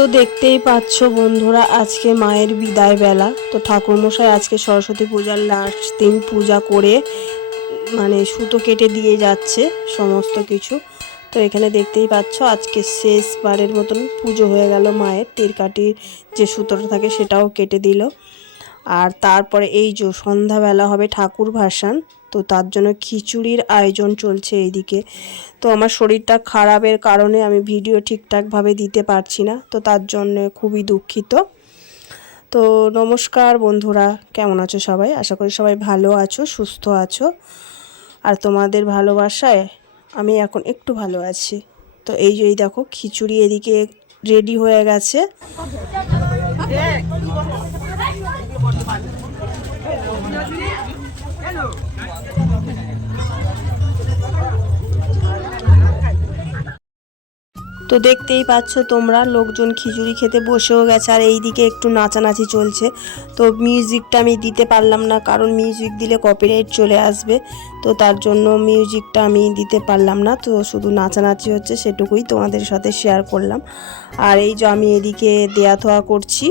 তো দেখতেই পাচ্ছ বন্ধুরা, আজকে মায়ের বিদায় বেলা। তো ঠাকুরমশাই আজকে সরস্বতী পূজার লাস্ট দিন পূজা করে মানে সুতো কেটে দিয়ে যাচ্ছে সমস্ত কিছু। তো এখানে দেখতেই পাচ্ছ আজকে শেষবারের মতন পুজো হয়ে গেল মায়ের। তীরকাঠির যে সুতোটা থাকে সেটাও কেটে দিল। আর তারপরে এই যে সন্ধ্যাবেলা হবে ঠাকুর ভাসান, তো তার জন্য খিচুড়ির আয়োজন চলছে এইদিকে। তো আমার শরীরটা খারাপের কারণে আমি ভিডিও ঠিকঠাকভাবে দিতে পারছি না, তো তার জন্য খুবই দুঃখিত। তো নমস্কার বন্ধুরা, কেমন আছো সবাই? আশা করি সবাই ভালো আছো, সুস্থ আছো। আর তোমাদের ভালোবাসায় আমি এখন একটু ভালো আছি। তো এই যে দেখো খিচুড়ি এদিকে রেডি হয়ে গেছে। তো দেখতেই পাচ্ছ তোমরা, লোকজন খিচুড়ি খেতে বসেও গেছে। আর এইদিকে একটু নাচানাচি চলছে। তো মিউজিকটা আমি দিতে পারলাম না, কারণ মিউজিক দিলে কপিরাইট চলে আসবে। তো তার জন্য মিউজিকটা আমি দিতে পারলাম না। তো শুধু নাচানাচি হচ্ছে, সেটুকুই তোমাদের সাথে শেয়ার করলাম। আর এই যে আমি এদিকে দেয়া থোয়া করছি।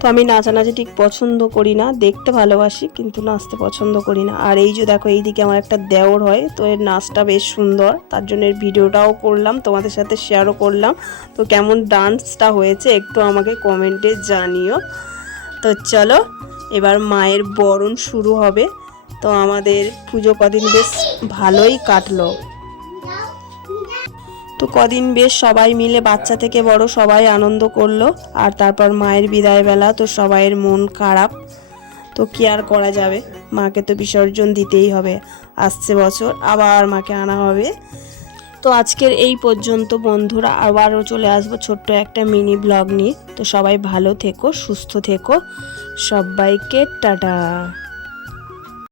তো আমি নাচানাচি ঠিক পছন্দ করি না, দেখতে ভালোবাসি কিন্তু নাচতে পছন্দ করি না। আর এই যে দেখো এইদিকে আমার একটা দেওর হয়, তো এর নাচটা বেশ সুন্দর, তার জন্য এর ভিডিওটাও করলাম, তোমাদের সাথে শেয়ারও করলাম। তো কেমন ডান্সটা হয়েছে একটু আমাকে কমেন্টে জানিও। তো চলো এবার মায়ের বরণ শুরু হবে। তো আমাদের পুজো কদিন বেশ ভালোই কাটলো। তো কদিন বেশ সবাই মিলে বাচ্চা থেকে বড় সবাই আনন্দ করলো। আর তারপর মায়ের বিদায় বেলা, তো সবাইয়ের মন খারাপ। তো কি আর করা যাবে, মাকে তো বিসর্জন দিতেই হবে। আসছে বছর আবার মাকে আনা হবে। তো আজকের এই পর্যন্ত বন্ধুরা, আবারও চলে আসবো ছোট্ট একটা মিনি ব্লগ নিয়ে। তো সবাই ভালো থেকো, সুস্থ থেকো, সবাইকে টাটা।